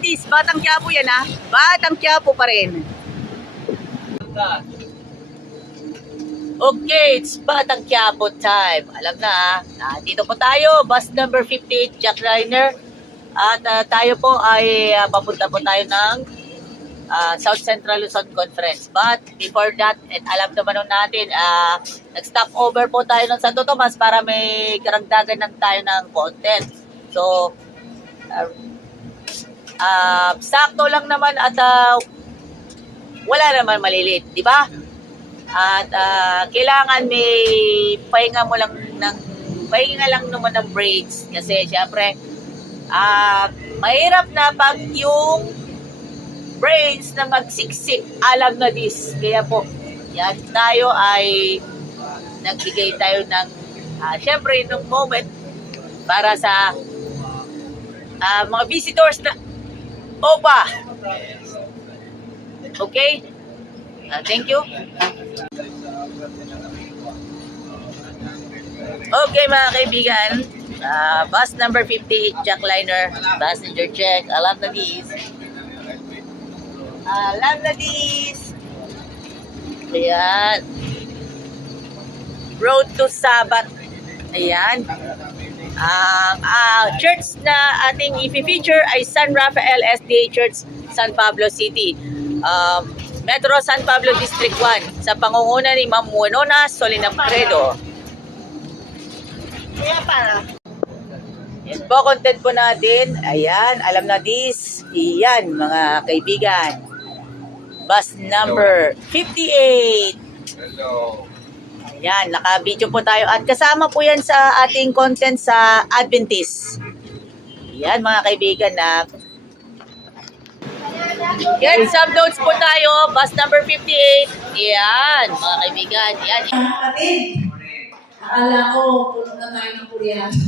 Nadis, Batang Quiapo yan ha. Batang Quiapo pa rin. Okay, it's Batang Quiapo time. Alam na ha. Dito po tayo, bus number 58, Jackliner. At tayo po ay papunta po tayo ng South Central Luzon Conference. But before that, at alam naman natin, nag-stop over po tayo ng Santo Tomas para may karagdagan ng tayo ng content. So, sakto lang naman at wala naman maliliit, di ba? At kailangan may pahinga mo lang pahinga lang naman ng breaks kasi syempre mahirap na pag yung brains na magsiksik, alam na this. Kaya po, yan tayo ay nagbigay tayo ng syempre nung moment para sa mga visitors na OPA. Okay? Thank you. Okay mga kaibigan, bus number 58 Jackliner, passenger check, alam na this. Alam na this. Ayan. Road to Sabat. Ayan. Ang church na ating i-feature ay San Rafael SDA Church, San Pablo City. Metro San Pablo District 1 sa pangunguna ni Ma'am Winona Solinamcredo. Kaya para. Yan po, content po natin. Ayan, alam na this. Iyan, mga kaibigan. Bus number 58. Hello. Ayan, naka-video po tayo. At kasama po yan sa ating content sa Adventist. Ayan, mga kaibigan na yan, some notes po tayo. Bus number 58. Yan, mga kaibigan. Yan. Kapatid, akala ko puno na tayo ng Koreano.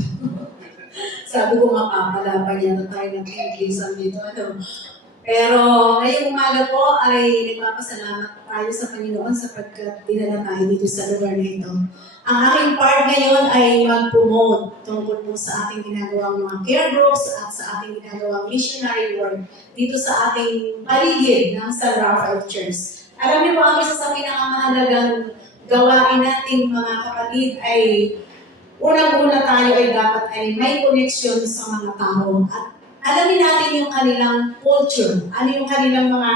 Sabi ko mapapalaban yan na tayo ng English dito. Pero ngayong umaga po ay nagpapasalamat tayo sa Panginoon sapagkat dinala tayo dito sa lugar na ito. Ang aking part ngayon ay mag-promote tungkol po sa ating ginagawang mga care groups at sa ating ginagawang missionary work dito sa ating paligid ng San Rafael Church. Alam niyo po, ang isa sa pinakamahalagang gawain natin mga kapatid ay unang-una tayo ay dapat ay may connection sa mga tao at alamin natin yung kanilang culture, ano yung kanilang mga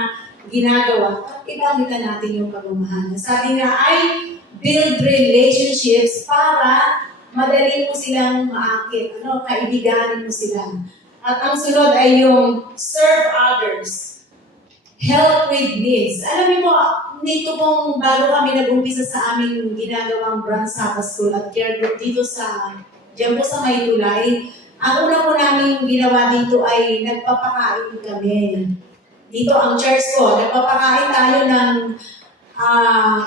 ginagawa at ipakita natin yung pagmamahal. Sabi nga ay build relationships para madali mo silang maakit, kaibiganin mo sila. At ang sunod ay yung serve others, help with needs. Alam niyo po, dito pong bago kami nag-umpisa sa aming ginagawang branch Sabbath School at care group dito diyan po sa Maytulay, ang una po namin ginawa dito ay nagpapakain kami. Dito ang church ko, nagpapakain tayo ng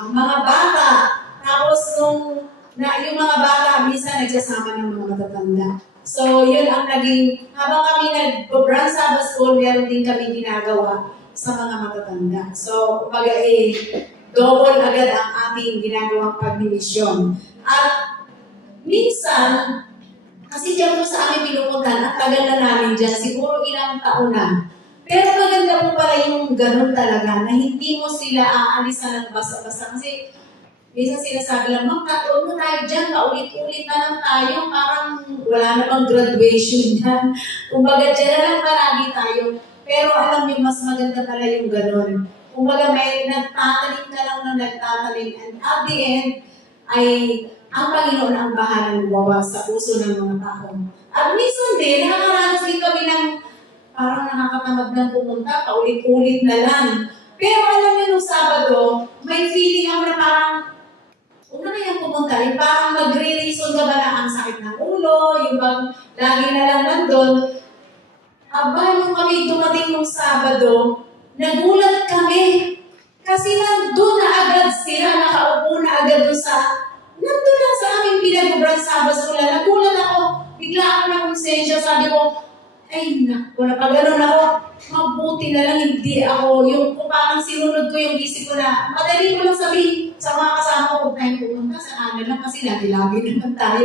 mga bata. Tapos yung mga bata, minsan nagsasama ng mga matatanda. So yun ang naging, habang kami nag-branch Sabbath School, meron din kami ginagawa sa mga matatanda. So, kumbaga double agad ang ating ginagawang pagmimisyon. At minsan, kasi diyan po sa amin pinupuntahan, at tagal na namin dyan, siguro ilang taon na. Pero maganda po pala yung ganun talaga, na hindi mo sila aalisan at basa-basa. Kasi minsan sinasabi lang, magkataon mo tayo dyan, paulit-ulit na lang tayo, parang wala na bang graduation yan. Kumbaga dyan na lang palagi tayo. Pero alam niyo, mas maganda pala yung ganun. Kumbaga may nagtatanim ka lang na nagtatanim, and at the end, ay ang Panginoon ang bahalang gumawa sa puso ng mga tao. At minsan din, nakakaranas din kami ng parang nakakatamad ng pumunta, paulit-ulit na lang. Pero alam niyo, nung Sabado, may feeling ako na parang, huwag na kayang pumunta, yung parang magre-reason ka ba na ang sakit ng ulo, yung bang lagi na lang nandun. Aba, nung kami dumating nung Sabado, nagulat kami. Kasi nandun na agad sila, nakaupo na agad doon nandun lang sa aming pinag-branch Sabbath School. Nagulat ako, bigla ako na konsensya, sabi ko, ay naku, napag-anon ako, mabuti na lang hindi ako, kung parang sinunod ko yung isip ko na, madali ko lang sabihin sa mga kasama ko, kung tayo pumunta sa amin lang kasi lagi-lagi naman tayo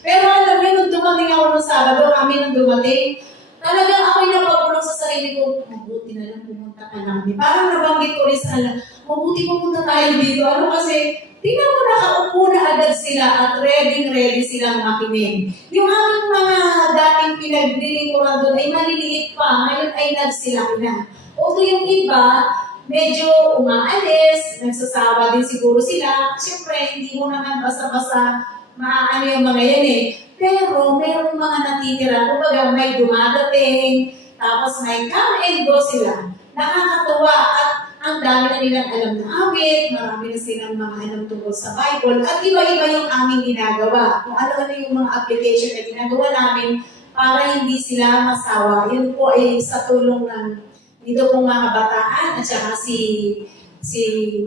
Pero alam mo, nung dumating ako nung Sabado, kami nung dumating, talagang ako'y napagulong sa sarili ko, mabuti na lang pumunta ka namin. Parang nabanggit ko rin sa kanila, mabuti pumunta tayo dito. Ano kasi, tingnan mo nakaupo na agad sila at ready silang makinig. Yung aming mga dating pinaglilingkuran doon ay maliliit pa, ngayon ay nagsilaki na. Although yung iba, medyo umaalis, nagsasawa din siguro sila. Siyempre, hindi mo naman basta-basta maaano yung mga yan eh. Pero, mayroong mga natitira. Kumbaga, may dumadating, tapos may come and go sila. Nakakatuwa at ang dami na nilang alam na awit, marami na silang mga alam tungkol sa Bible, at iba-iba yung aming ginagawa. Kung ano-ano yung mga application na ginagawa namin para hindi sila masawa. Yun po ay sa tulong ng dito pong mga bataan at saka si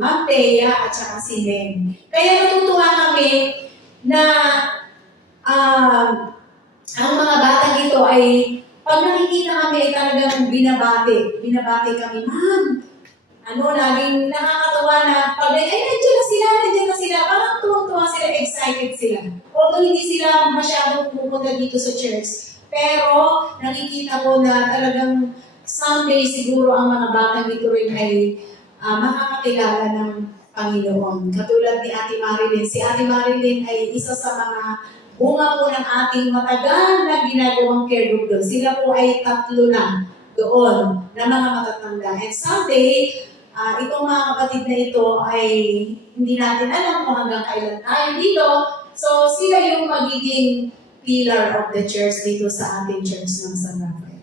Ma'am Thea at saka si Len. Kaya natutuwa kami na ang mga batang ito ay pag nakikita kami ay talagang binabati kami, ma'am, laging nakakatawa na pag nandiyan na sila, parang tuwang-tuwa sila, excited sila. Although hindi sila masyadong pupunta dito sa church, pero nakikita ko na talagang someday siguro ang mga batang dito rin ay makakakilala ng Panginoon. Katulad ni Ate Marilyn. Si Ate Marilyn ay isa sa mga bunga po ng ating matagal na ginagawang care group doon. Sila po ay 3 na doon na mga matatanda. And someday, itong mga kapatid na ito ay hindi natin alam kung hanggang kailan tayo dito. So, sila yung magiging pillar of the church dito sa ating church ng San Rafael.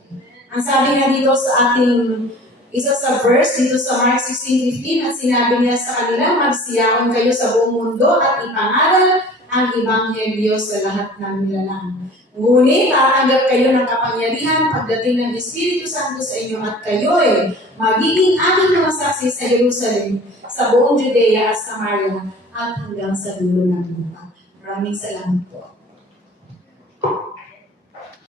Ang sabi nga dito sa ating isa sa verse dito sa Mark 16:15 at sinabi niya sa kanila, magsiyaon kayo sa buong mundo at ipangaral ang Ebanghelyo sa lahat ng nilalang. Ngunit tatanggap kayo ng kapangyarihan pagdating ng Espiritu Santo sa inyo at kayo'y magiging aking mga saksi sa Jerusalem, sa buong Judea at Samaria at hanggang sa dulo ng lupa. Maraming salamat po.